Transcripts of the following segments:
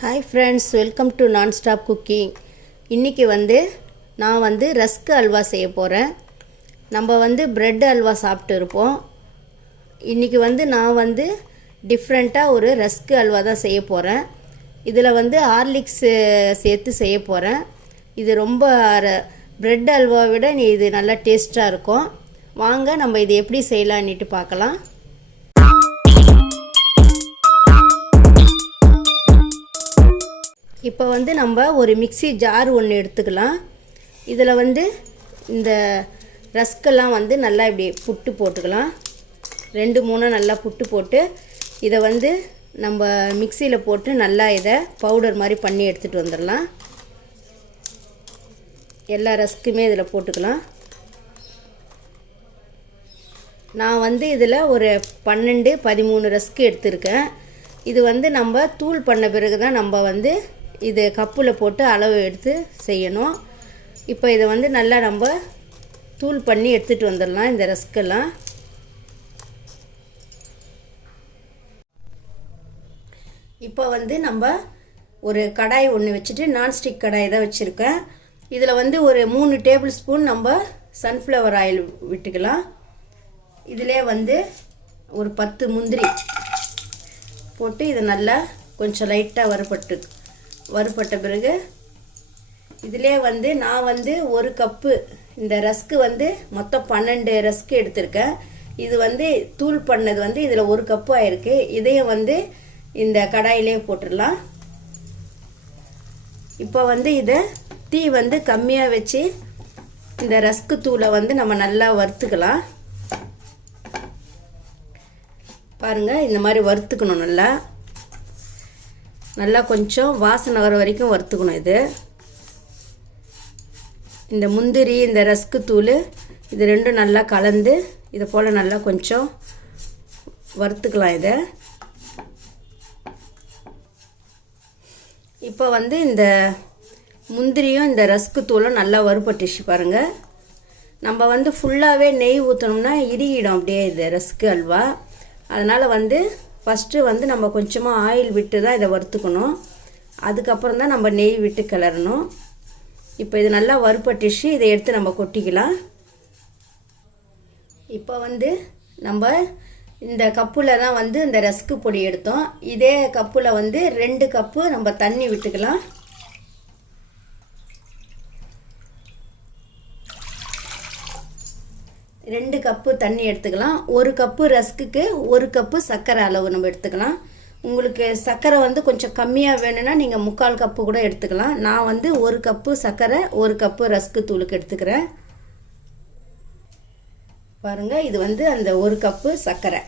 Hi friends, welcome to nonstop cooking. இன்றைக்கி நான் rusk halwa செய்ய போகிறேன். நம்ம பிரெட் அல்வா சாப்பிட்டு இருப்போம். இன்றைக்கி நான் டிஃப்ரெண்ட்டாக ஒரு ரஸ்க் அல்வா தான் செய்ய போகிறேன். இதில் ஹார்லிக்ஸ் சேர்த்து செய்ய போகிறேன். இது ரொம்ப பிரெட் அல்வா விட இது நல்லா டேஸ்ட்டாக இருக்கும். வாங்க நம்ம இது எப்படி செய்யலான்னுட்டு பார்க்கலாம். இப்போ நம்ம ஒரு மிக்ஸி ஜார் ஒன்று எடுத்துக்கலாம். இதில் இந்த ரஸ்கெல்லாம் நல்லா இப்படி புட்டு போட்டுக்கலாம். 2-3 நல்லா புட்டு போட்டு இதை நம்ம மிக்சியில் போட்டு நல்லா இதை பவுடர் மாதிரி பண்ணி எடுத்துகிட்டு வந்துடலாம். எல்லா ரஸ்க்குமே இதில் போட்டுக்கலாம். நான் இதில் ஒரு 12-13 ரஸ்க்கு எடுத்திருக்கேன். இது நம்ம தூள் பண்ண பிறகு தான் நம்ம இது கப்பில் போட்டு அளவு எடுத்து செய்யணும். இப்போ இதை நல்லா நம்ம தூள் பண்ணி எடுத்துகிட்டு வந்துடலாம். இந்த ரஸ்கெல்லாம் இப்போ நம்ம ஒரு கடாய் ஒன்று வச்சுட்டு, நான்ஸ்டிக் கடாய் தான் வச்சுருக்கேன். இதில் ஒரு 3 டேபிள் ஸ்பூன் நம்ம சன்ஃப்ளவர் ஆயில் விட்டுக்கலாம். இதிலே ஒரு 10 முந்திரி போட்டு இதை நல்லா கொஞ்சம் லைட்டாக வறுபட்ட பிறகு இதிலே நான் ஒரு கப்பு இந்த ரஸ்க்கு மொத்தம் 12 ரஸ்க்கு எடுத்திருக்கேன். இது தூள் பண்ணது இதில் 1 கப்பு ஆயிருக்கு. இதையும் இந்த கடாயிலே போட்டுடலாம். இப்போ இதை தீ கம்மியாக வச்சு இந்த ரஸ்க்கு தூளை நம்ம நல்லா வறுத்துக்கலாம். பாருங்கள், இந்த மாதிரி வறுத்துக்கணும். நல்லா கொஞ்சம் வாசனை வர வரைக்கும் வறுத்துக்கணும். இந்த முந்திரி, இந்த ரஸ்க்கு தூள், இது ரெண்டும் நல்லா கலந்து இதை போல் நல்லா கொஞ்சம் வறுத்துக்கலாம். இதை இப்போ இந்த முந்திரியும் இந்த ரஸ்க்கு தூளும் நல்லா வறுபட்டுச்சு. பாருங்கள், நம்ம ஃபுல்லாகவே நெய் ஊற்றணும்னா இறுகிடும் அப்படியே இது ரஸ்க்கு அல்வா. அதனால் ஃபஸ்ட்டு நம்ம கொஞ்சமாக ஆயில் விட்டு தான் இதை வறுத்துக்கணும். அதுக்கப்புறம் தான் நம்ம நெய் விட்டு கிளறணும். இப்போ இது நல்லா வறுபட்டுச்சு. இதை எடுத்து நம்ம கொட்டிக்கலாம். இப்போ நம்ம இந்த கப்பில் தான் இந்த ரஸ்க்கு பொடி எடுத்தோம். இதே கப்பில் 2 கப்பு நம்ம தண்ணி விட்டுக்கலாம். ரெண்டு கப்பு தண்ணி எடுத்துக்கலாம். 1 கப்பு ரஸ்க்குக்கு 1 கப்பு சர்க்கரை அளவு நம்ம எடுத்துக்கலாம். உங்களுக்கு சர்க்கரை கொஞ்சம் கம்மியாக வேணும்னா நீங்கள் 3/4 கப்பு கூட எடுத்துக்கலாம். நான் 1 கப்பு சர்க்கரை 1 கப்பு ரஸ்க்கு தூளுக்கு எடுத்துக்கிறேன். பாருங்கள், இது அந்த 1 கப்பு சர்க்கரை.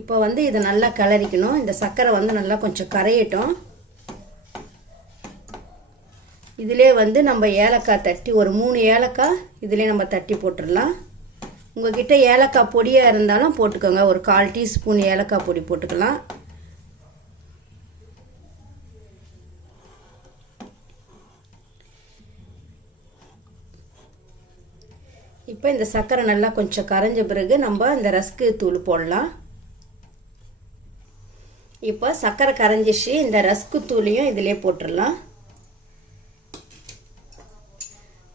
இப்போ இதை நல்லா கிளறிக்கணும். இந்த சர்க்கரை நல்லா கொஞ்சம் கரையட்டும். இதிலே நம்ம ஏலக்காய் தட்டி ஒரு 3 ஏலக்காய் இதிலே நம்ம தட்டி போட்டுடலாம். உங்கள்கிட்ட ஏலக்காய் பொடியாக இருந்தாலும் போட்டுக்கோங்க. ஒரு 1/4 டீஸ்பூன் ஏலக்காய் பொடி போட்டுக்கலாம். இப்போ இந்த சர்க்கரை நல்லா கொஞ்சம் கரைஞ்ச பிறகு நம்ம இந்த ரஸ்க்கு தூள் போடலாம். இப்போ சர்க்கரை கரைஞ்சிச்சு. இந்த ரஸ்க்கு தூளையும் இதிலே போட்டுடலாம்.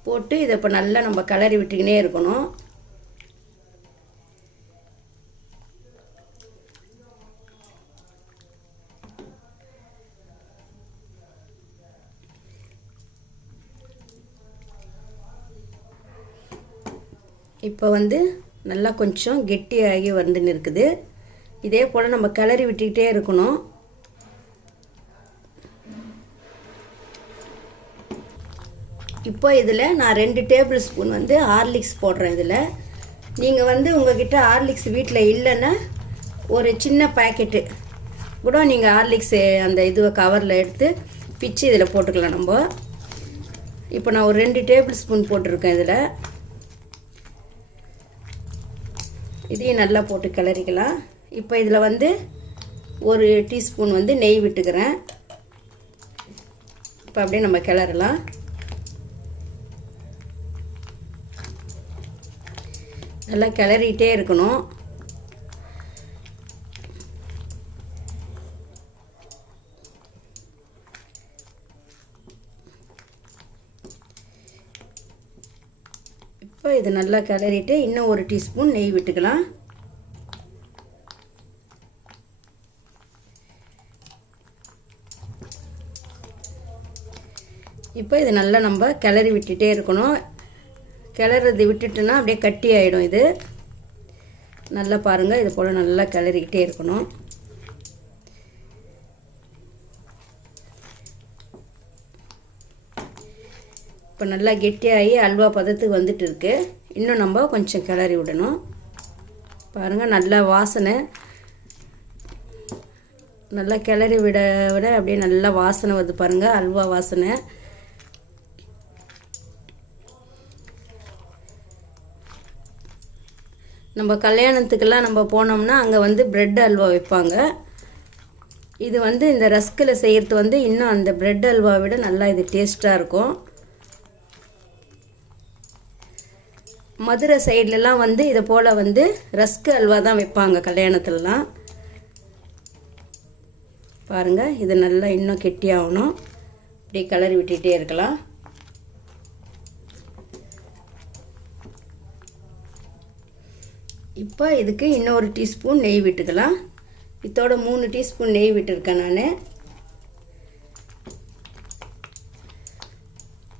போட்டு இதை இப்போ நல்லா நம்ம கிளறி விட்டுக்கினே இருக்கணும். இப்போ நல்லா கொஞ்சம் கெட்டியாகி வந்துன்னு இருக்குது. இதே போல் நம்ம கிளறி விட்டுக்கிட்டே இருக்கணும். இப்போ இதில் நான் 2 டேபிள் ஸ்பூன் ஹார்லிக்ஸ் போடுறேன். இதில் நீங்கள் உங்கள்கிட்ட ஹார்லிக்ஸ் வீட்டில் இல்லைன்னா ஒரு சின்ன பேக்கெட்டு கூட நீங்கள் ஹார்லிக்ஸ் அந்த இதுவை கவரில் எடுத்து பிச்சு இதில் போட்டுக்கலாம். நம்ம இப்போ நான் ஒரு 2 டேபிள் ஸ்பூன் போட்டிருக்கேன். இதையும் நல்லா போட்டு கிளறிக்கலாம். இப்போ இதில் 1 டீஸ்பூன் நெய் விட்டுக்கிறேன். இப்போ அப்படியே நம்ம கிளறலாம். நல்லா கிளறிட்டே இருக்கணும். இப்போ இது நல்லா கிளறிட்டு இன்னும் 1 டீஸ்பூன் நெய் விட்டுக்கலாம். இப்போ இது நல்லா நம்ம கிளறி விட்டுட்டே இருக்கணும். கிளறது விட்டுட்டுனா அப்படியே கட்டி ஆகிடும். இது நல்லா பாருங்கள், இது போல் நல்லா கிளறிக்கிட்டே இருக்கணும். இப்போ நல்லா கெட்டியாகி அல்வா பதத்துக்கு வந்துட்டு இருக்கு. இன்னும் நம்ம கொஞ்சம் கிளறி விடணும். பாருங்கள், நல்லா வாசனை, நல்லா கிளறி விட விட அப்படியே நல்லா வாசனை வருது பாருங்கள், அல்வா வாசனை. நம்ம கல்யாணத்துக்கெல்லாம் நம்ம போனோம்னா அங்கே வந்து ப்ரெட் அல்வா வைப்பாங்க. இது வந்து இந்த ரஸ்கில் செய்கிறது வந்து இன்னும் அந்த ப்ரெட் அல்வா விட நல்லா இது டேஸ்ட்டாக இருக்கும். மதுரை சைட்லலாம் வந்து இதை போல் வந்து ரஸ்க் அல்வா தான் வைப்பாங்க கல்யாணத்துலலாம். பாருங்கள், இது நல்லா இன்னும் கெட்டியாகணும். இப்படி கிளறி விட்டுகிட்டே இருக்கலாம். இப்போ இதுக்கு இன்னும் 1 டீஸ்பூன் நெய் விட்டுக்கலாம். இதோட 3 டீஸ்பூன் நெய் விட்டுருக்கேன் நான்.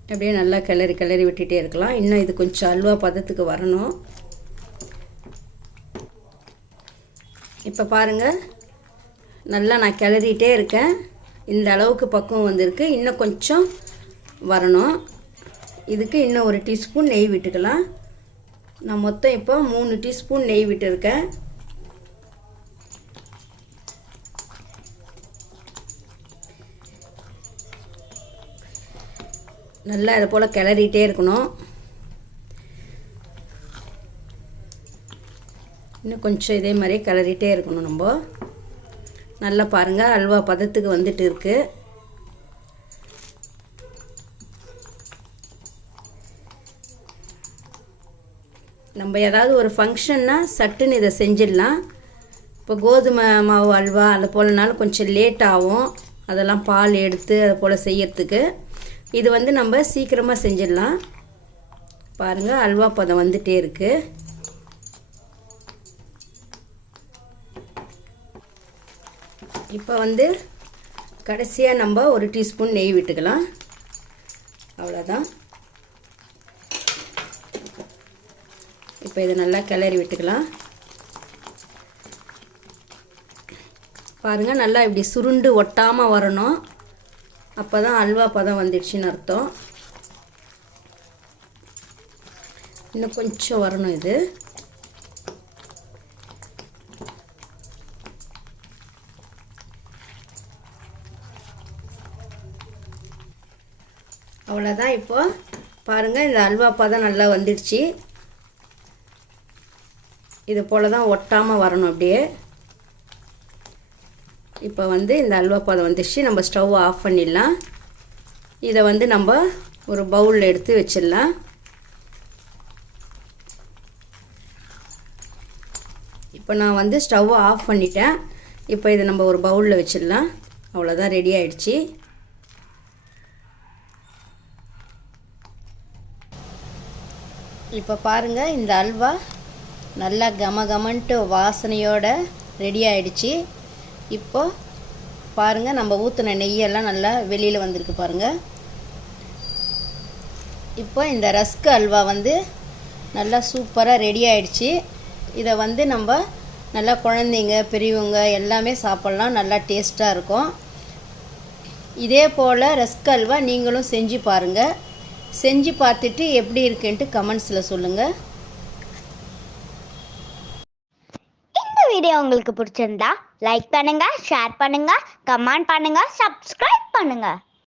அப்படியே நல்லா கிளறி விட்டுகிட்டே இருக்கலாம். இன்னும் இது கொஞ்சம் அல்வா பதத்துக்கு வரணும். இப்போ பாருங்கள், நல்லா நான் கிளறிட்டே இருக்கேன். இந்த அளவுக்கு பக்குவம் வந்திருக்கு. இன்னும் கொஞ்சம் வரணும். இதுக்கு இன்னும் 1 டீஸ்பூன் நெய் விட்டுக்கலாம். நான் மொத்தம் இப்போ 3 டீஸ்பூன் நெய் விட்டுருக்கேன். நல்லா இதை போல் கிளறிட்டே இருக்கணும். இன்னும் கொஞ்சம் இதே மாதிரி கிளறிட்டே இருக்கணும். நம்ம நல்லா பாருங்கள், அல்வா பதத்துக்கு வந்துட்டு இருக்கு. நம்ம ஏதாவது ஒரு ஃபங்க்ஷன்னா சட்டுன்னு இதை செஞ்சிடலாம். இப்போ கோதுமை மாவு அல்வா அது போலனாலும் கொஞ்சம் லேட் ஆகும். அதெல்லாம் பால் எடுத்து அது போல் செய்யறதுக்கு. இது வந்து நம்ம சீக்கிரமாக செஞ்சிடலாம். பாருங்கள், அல்வா பதம் வந்துட்டே இருக்குது. இப்போ வந்து கடைசியாக நம்ம 1 டீஸ்பூன் நெய் விட்டுக்கலாம். அவ்வளோதான். இப்போ இதை நல்லா கிளறி விட்டுக்கலாம். பாருங்கள், நல்லா இப்படி சுருண்டு ஒட்டாமல் வரணும். அப்போ தான் அல்வா பதம் வந்துடுச்சுன்னு அர்த்தம். இன்னும் கொஞ்சம் வரணும் இது. அவ்வளோதான். இப்போ பாருங்கள், இந்த அல்வா பதம் நல்லா வந்துடுச்சு. இது போல் தான் ஒட்டாமல் வரணும் அப்படியே. இப்போ வந்து இந்த அல்வா பதம் வந்துடுச்சு. நம்ம ஸ்டவ் ஆஃப் பண்ணிடலாம். இதை வந்து நம்ம ஒரு பவுலில் எடுத்து வச்சிடலாம். இப்போ நான் வந்து ஸ்டவ் ஆஃப் பண்ணிட்டேன். இப்போ இதை நம்ம ஒரு பவுலில் வச்சிடலாம். அவ்வளோதான், ரெடி ஆயிடுச்சு. இப்போ பாருங்கள், இந்த அல்வா நல்லா கமகமன்ட்டு வாசனையோடு ரெடி ஆயிடுச்சு. இப்போ பாருங்கள், நம்ம ஊற்றின நெய்யெல்லாம் நல்லா வெளியில் வந்திருக்கு பாருங்கள். இப்போ இந்த ரஸ்க் அல்வா வந்து நல்லா சூப்பராக ரெடி ஆயிடுச்சு. இதை வந்து நம்ம நல்லா குழந்தைங்க பெரியவங்க எல்லாமே சாப்பிட்லாம். நல்லா டேஸ்ட்டாக இருக்கும். இதே போல் ரஸ்க் அல்வா நீங்களும் செஞ்சு பாருங்கள். செஞ்சு பார்த்துட்டு எப்படி இருக்குன்ட்டு கமெண்ட்ஸில் சொல்லுங்கள். இந்த வீடியோ உங்களுக்கு பிடிச்சிருந்தா லைக் பண்ணுங்க, ஷேர் பண்ணுங்க, கமெண்ட் பண்ணுங்க, சப்ஸ்கிரைப் பண்ணுங்க.